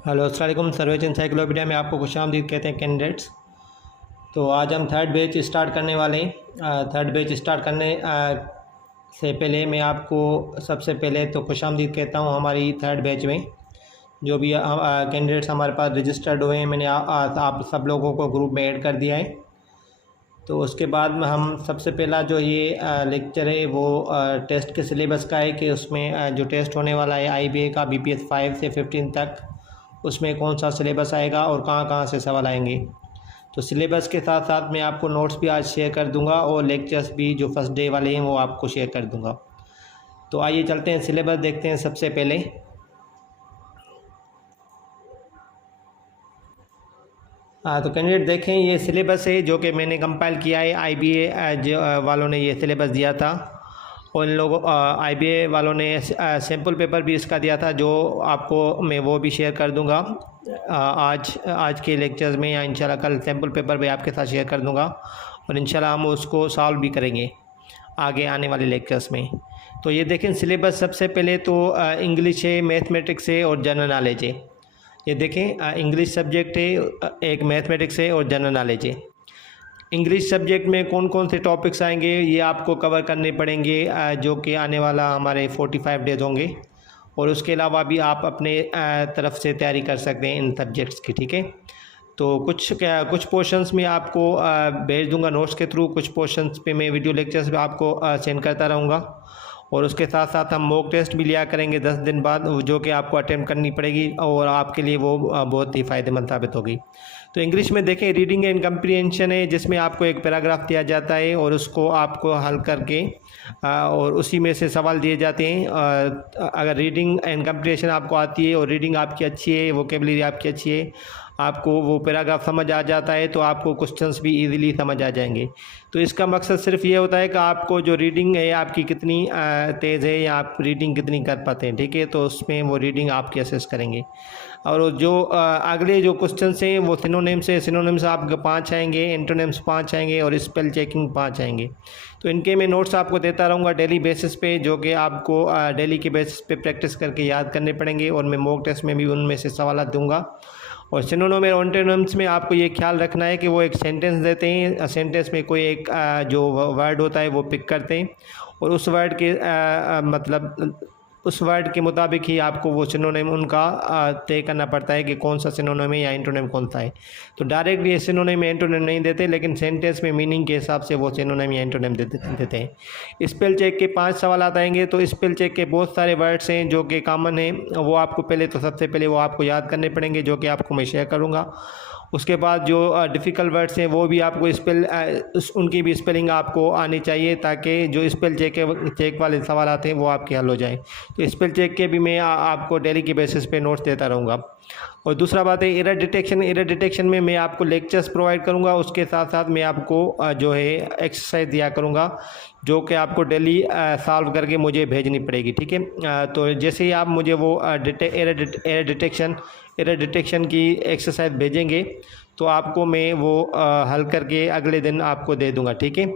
Hello अस्सलाम वालेकुम। Surveys encyclopedia में आपको खुशामदीद कहते हैं कैंडिडेट्स। तो आज हम थर्ड बैच स्टार्ट करने वाले हैं। थर्ड बैच स्टार्ट करने से पहले मैं आपको सबसे पहले तो खुशामदीद कहता हूं हमारी थर्ड बैच में जो भी कैंडिडेट्स हमारे पास रजिस्टर्ड हुए हैं। मैंने आप सब लोगों को ग्रुप में ऐड कर दिया है। तो उसके बाद में हम सबसे पहला जो ये लेक्चर है वो टेस्ट के सिलेबस का है कि उसमें जो टेस्ट होने वाला है IBA का BPS 5 से 15 तक, उसमें कौन सा सिलेबस आएगा और कहाँ कहाँ से सवाल आएंगे। तो सिलेबस के साथ साथ मैं आपको नोट्स भी आज शेयर कर दूंगा और लेक्चर्स भी जो फर्स्ट डे वाले हैं वो आपको शेयर कर दूंगा। तो आइए चलते हैं, सिलेबस देखते हैं सबसे पहले। तो कैंडिडेट देखें, ये सिलेबस है जो कि मैंने कंपाइल किया है। IBA वालों ने ये सिलेबस दिया था और इन लोगों IBA वालों ने सैम्पल पेपर भी इसका दिया था, जो आपको मैं वो भी शेयर कर दूंगा आज के लेक्चर्स में, या इंशाल्लाह कल सैम्पल पेपर भी आपके साथ शेयर कर दूंगा और इंशाल्लाह हम उसको सॉल्व भी करेंगे आगे आने वाले लेक्चर्स में। तो ये देखें सिलेबस, सबसे पहले तो इंग्लिश है, मैथमेटिक्स है और जनरल नॉलेज है। ये देखें इंग्लिश सब्जेक्ट है, एक मैथमेटिक्स है और जनरल नॉलेज है। इंग्लिश सब्जेक्ट में कौन कौन से टॉपिक्स आएंगे ये आपको कवर करने पड़ेंगे, जो कि आने वाला हमारे 45 डेज़ होंगे। और उसके अलावा भी आप अपने तरफ से तैयारी कर सकते हैं इन सब्जेक्ट्स की, ठीक है। तो कुछ पोर्शंस में आपको भेज दूंगा नोट्स के थ्रू, कुछ पोर्शंस पे मैं वीडियो लेक्चर्स भी आपको सेंड करता रहूँगा। और उसके साथ साथ हम मॉक टेस्ट भी लिया करेंगे 10 दिन बाद, जो कि आपको अटेम्प्ट करनी पड़ेगी और आपके लिए वो बहुत ही फ़ायदेमंद साबित होगी। तो इंग्लिश में देखें रीडिंग एंड कंप्रीहेंशन है, जिसमें आपको एक पैराग्राफ दिया जाता है और उसको आपको हल करके और उसी में से सवाल दिए जाते हैं। अगर रीडिंग एंड कंप्रीहेंशन आपको आती है और रीडिंग आपकी अच्छी है, वोकेबलरी आपकी अच्छी है, आपको वो पैराग्राफ समझ आ जाता है, तो आपको क्वेश्चंस भी इजीली समझ आ जाएंगे। तो इसका मकसद सिर्फ ये होता है कि आपको जो रीडिंग है आपकी कितनी तेज़ है या आप रीडिंग कितनी कर पाते हैं, ठीक है। तो उसमें वो रीडिंग आपकी असेस करेंगे। और जो अगले जो क्वेश्चंस हैं वो सिनोनिम्स आपके 5 आएंगे, एंटोनिम्स 5 आएंगे और स्पेल चेकिंग 5 आएंगे। तो इनके मैं नोट्स आपको देता रहूँगा डेली बेसिस पे, जो कि आपको डेली के बेसिस पे प्रैक्टिस करके याद करने पड़ेंगे और मैं मॉक टेस्ट में भी उनमें से सवाल दूंगा। और सिनोनिम और एंटोनिम्स में आपको ये ख्याल रखना है कि वो एक सेंटेंस देते हैं, सेंटेंस में कोई एक जो वर्ड होता है वो पिक करते हैं और उस वर्ड के मतलब उस वर्ड के मुताबिक ही आपको वो सिनोनिम उनका तय करना पड़ता है कि कौन सा सिनोनिम है या एंटोनिम कौन सा है। तो डायरेक्ट ये सिनोनिम एंटोनिम नहीं देते, लेकिन सेंटेंस में मीनिंग के हिसाब से वो सिनोनिम या एंटोनिम देते हैं। स्पेल चेक के 5 सवाल आएंगे। तो स्पेल चेक के बहुत सारे वर्ड्स हैं जो कि कॉमन हैं, वो आपको सबसे पहले वो आपको याद करने पड़ेंगे, जो कि आपको मैं शेयर करूँगा। उसके बाद जो डिफ़िकल्ट वर्ड्स हैं वो भी आपको उनकी भी स्पेलिंग आपको आनी चाहिए, ताकि जो स्पेल चेक वाले सवाल आते हैं वो आपके हल हो जाएं। तो स्पेल चेक के भी मैं आपको डेली के बेसिस पे नोट्स देता रहूँगा। और दूसरा बात है एरर डिटेक्शन में मैं आपको लेक्चर्स प्रोवाइड करूँगा, उसके साथ साथ मैं आपको जो है एक्सरसाइज दिया करूँगा, जो कि आपको डेली सॉल्व करके मुझे भेजनी पड़ेगी, ठीक है। तो जैसे ही आप मुझे वो एरर डिटेक्शन की एक्सरसाइज भेजेंगे तो आपको मैं वो हल करके अगले दिन आपको दे दूंगा, ठीक है।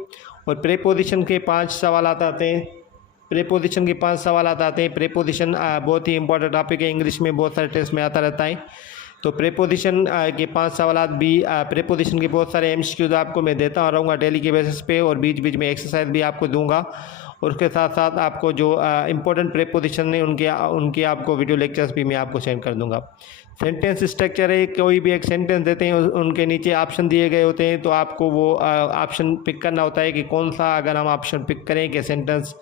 और प्रीपोजिशन के 5 सवाल आते हैं। प्रीपोजिशन बहुत ही इंपॉर्टेंट टॉपिक है, इंग्लिश में बहुत सारे टेस्ट में आता रहता है। तो प्रीपोजिशन के 5 सवाल भी, प्रीपोजिशन के बहुत सारे MCQs आपको मैं देता रहूँगा डेली के बेसिस पे, और बीच बीच में एक्सरसाइज भी आपको दूंगा। और उसके साथ साथ आपको जो इम्पोर्टेंट प्रीपोजिशन है उनके आपको वीडियो लेक्चर्स भी मैं आपको सेंड कर दूंगा। सेंटेंस स्ट्रक्चर है, कोई भी एक सेंटेंस देते हैं उनके नीचे ऑप्शन दिए गए होते हैं, तो आपको वो ऑप्शन पिक करना होता है कि कौन सा अगर हम ऑप्शन पिक करें कि सेंटेंस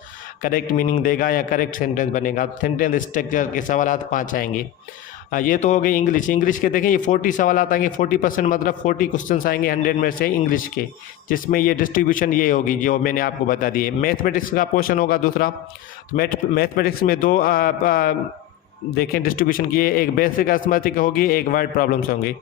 करेक्ट मीनिंग देगा या करेक्ट सेंटेंस बनेगा। सेंटेंस स्ट्रक्चर के सवाल 5 आएंगे। ये तो हो गई इंग्लिश के देखें, ये 40 सवाल आएंगे, 40% मतलब 40 क्वेश्चन आएंगे 100 में से इंग्लिश के, जिसमें ये डिस्ट्रीब्यूशन ये होगी जो मैंने आपको बता दी है। मैथमेटिक्स का पोर्शन होगा दूसरा। तो मैथमेटिक्स में दो देखें डिस्ट्रीब्यूशन की, एक बेसिक अर्थमेटिक होगी, एक वर्ड प्रॉब्लम्स होंगे।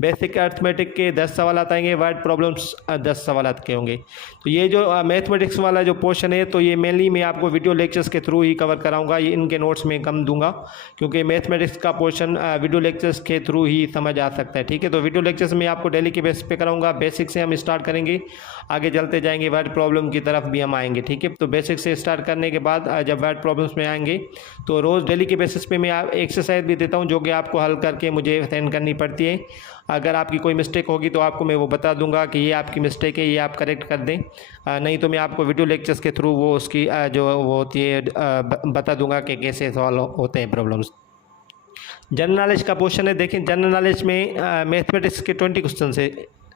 बेसिक अर्थमेटिक के 10 सवाल आएंगे, वर्ड प्रॉब्लम्स 10 सवाल के होंगे। तो ये जो मैथमेटिक्स वाला जो पोर्शन है, तो ये मेनली मैं आपको वीडियो लेक्चर्स के थ्रू ही कवर कराऊंगा, ये इनके नोट्स में कम दूंगा, क्योंकि मैथमेटिक्स का पोर्शन वीडियो लेक्चर्स के थ्रू ही समझ आ सकता है, ठीक है। तो वीडियो लेक्चर्स में आपको डेली के बेसिस पे कराऊंगा। बेसिक से हम स्टार्ट करेंगे, आगे चलते जाएंगे, वर्ड प्रॉब्लम की तरफ भी हम आएंगे, ठीक है। तो बेसिक से स्टार्ट करने के बाद जब वर्ड प्रॉब्लम्स में आएंगे तो रोज़ डेली के बेसिस पे मैं मैं आप एक्सरसाइज भी देता हूँ जो कि आपको हल करके मुझे सेंड करनी पड़ती है। अगर आपकी कोई मिस्टेक होगी तो आपको मैं वो बता दूंगा कि ये आपकी मिस्टेक है, ये आप करेक्ट कर दें। नहीं तो मैं आपको वीडियो लेक्चर्स के थ्रू वो उसकी जो वो होती है बता दूंगा कि कैसे सॉल्व होते हैं प्रॉब्लम्स। जनरल नॉलेज का क्वेश्चन है, देखें जनरल नॉलेज में मैथमेटिक्स के 20 क्वेश्चन है,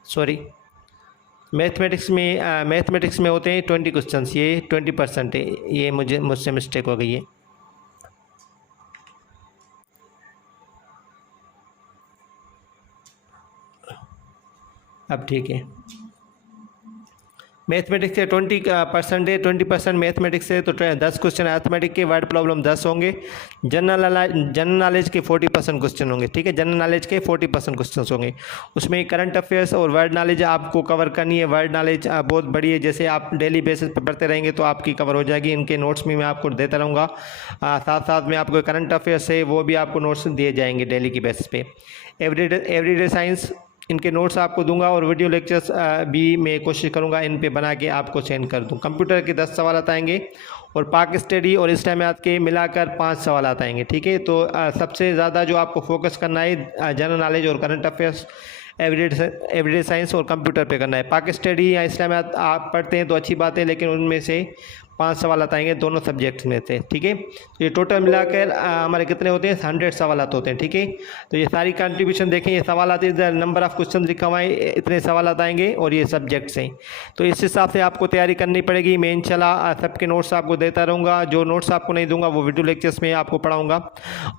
सॉरी मैथमेटिक्स में होते हैं 20 क्वेश्चन, ये 20% है, ये मुझसे मिस्टेक हो गई है। अब ठीक है, मैथमेटिक्स के 20% है, 20% मैथमेटिक्स है, तो 10 क्वेश्चन अर्थमेटिक के, वर्ड प्रॉब्लम 10 होंगे। जनरल नॉलेज के 40% क्वेश्चन होंगे, ठीक है, जनरल नॉलेज के 40% क्वेश्चन होंगे। उसमें करंट अफेयर्स और वर्ड नॉलेज आपको कवर करनी है। वर्ड नॉलेज बहुत बड़ी है, जैसे आप डेली बेसिस पर पढ़ते रहेंगे तो आपकी कवर हो जाएगी। इनके नोट्स भी मैं आपको देता रहूँगा, साथ साथ में आपको करंट अफेयर्स है वो भी आपको नोट्स दिए जाएंगे डेली की बेसिस पे। एवरीडे साइंस, इनके नोट्स आपको दूंगा और वीडियो लेक्चर्स भी मैं कोशिश करूंगा इन पे बना के आपको सेंड कर दूं। कंप्यूटर के 10 सवाल आएंगे और पाक स्टडी और इस्लामियात के मिलाकर 5 सवाल आएंगे, ठीक है। तो सबसे ज़्यादा जो आपको फोकस करना है जनरल नॉलेज और करंट अफेयर्स, एवरीडे साइंस और कंप्यूटर पे करना है। पाक स्टडी या इस्लामियात आप पढ़ते हैं तो अच्छी बात है, लेकिन उनमें से 5 सवाल आएंगे दोनों सब्जेक्ट्स में से, ठीक है। तो ये टोटल मिलाकर हमारे कितने होते हैं, 100 सवाल होते हैं, ठीक है। तो ये सारी कंट्रीब्यूशन देखें, ये सवाल आते हैं, नंबर ऑफ क्वेश्चन लिखा हुआ है, इतने सवाल आएंगे और ये सब्जेक्ट्स हैं। तो इस हिसाब से आपको तैयारी करनी पड़ेगी। मैं इंशाल्लाह सबके नोट्स आपको देता रहूँगा, जो नोट्स आपको नहीं दूंगा वो वीडियो लेक्चर्स में आपको पढ़ाऊँगा।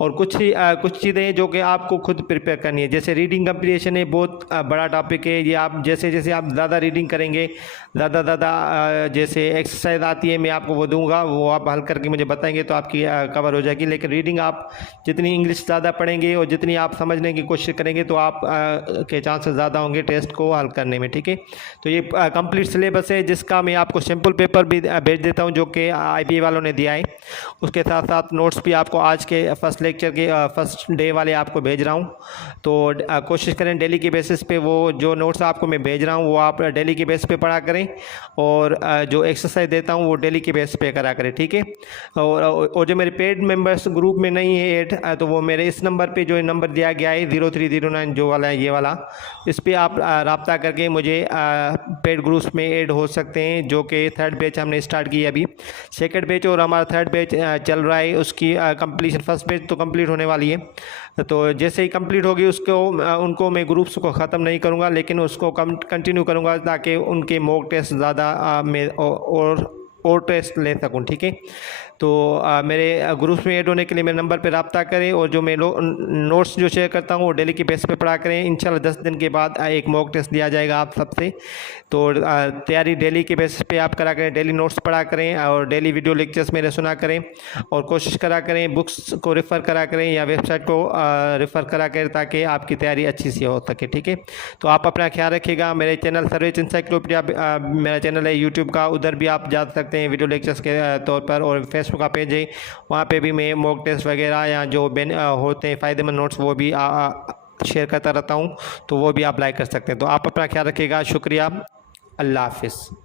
और कुछ चीज़ें जो कि आपको खुद प्रिपेयर करनी है, जैसे रीडिंग कंप्रीहेंशन है, बहुत बड़ा टॉपिक है ये। आप जैसे आप ज़्यादा रीडिंग करेंगे, ज़्यादा जैसे एक्सरसाइज आती है मैं आपको वो दूंगा, वो आप हल करके मुझे बताएंगे तो आपकी कवर हो जाएगी। लेकिन रीडिंग आप जितनी इंग्लिश ज़्यादा पढ़ेंगे और जितनी आप समझने की कोशिश करेंगे तो आप के चांसेस ज़्यादा होंगे टेस्ट को हल करने में, ठीक है। तो ये कंप्लीट सिलेबस है, जिसका मैं आपको सैम्पल पेपर भी भेज देता हूँ जो कि IBA वालों ने दिया है। उसके साथ साथ नोट्स भी आपको आज के फर्स्ट लेक्चर के फर्स्ट डे वाले आपको भेज रहा हूँ। तो कोशिश करें डेली के बेसिस पे वो जो नोट्स आपको मैं भेज रहा हूँ वो आप डेली के बेसिस पे पढ़ा करें, और जो एक्सरसाइज देता हूँ वो डेली के बेस पे करा करें, ठीक है। और जो मेरे पेड मेंबर्स ग्रुप में नहीं है ऐड, तो वो मेरे इस नंबर पे जो नंबर दिया गया है 0309 जो वाला है, ये वाला, इस पर आप रब्ता करके मुझे पेड ग्रुप्स में ऐड हो सकते हैं। जो कि 3rd बैच हमने स्टार्ट किया अभी, 2nd बैच और हमारा 3rd बैच चल रहा है। उसकी कंप्लीशन, फर्स्ट बैच तो कंप्लीट होने वाली है, तो जैसे ही कंप्लीट होगी उनको मैं ग्रुप्स को ख़त्म नहीं करूँगा, लेकिन उसको कंटिन्यू करूँगा ताकि उनके मॉक टेस्ट ज़्यादा मैं और टेस्ट ले सकूँ, ठीक है। तो मेरे ग्रुप्स में ऐड होने के लिए मेरे नंबर पे रब्ता करें, और जो मैं नोट्स जो शेयर करता हूँ वो डेली के बेस पे पढ़ा करें। इंशाल्लाह 10 दिन के बाद एक मॉक टेस्ट दिया जाएगा आप सबसे। तो तैयारी डेली के बेस पे आप करा करें, डेली नोट्स पढ़ा करें और डेली वीडियो लेक्चर्स मेरे सुना करें, और कोशिश करा करें बुक्स को रेफ़र करा करें या वेबसाइट को रेफ़र करा करें ताकि आपकी तैयारी अच्छी सी हो सके, ठीक है। तो आप अपना ख्याल रखिएगा। मेरे चैनल सर्विस इंसाइक्लोपीडिया मेरा चैनल है यूट्यूब का, उधर भी आप जा सकते हैं वीडियो लेक्चर्स के तौर पर, और फेसबुक का पेज है, वहाँ पे भी मैं मॉक टेस्ट वगैरह या जो होते हैं फ़ायदेमंद नोट्स वो भी शेयर करता रहता हूँ, तो वो भी आप लाइक कर सकते हैं। तो आप अपना ख्याल रखिएगा। शुक्रिया, अल्लाह हाफिज़।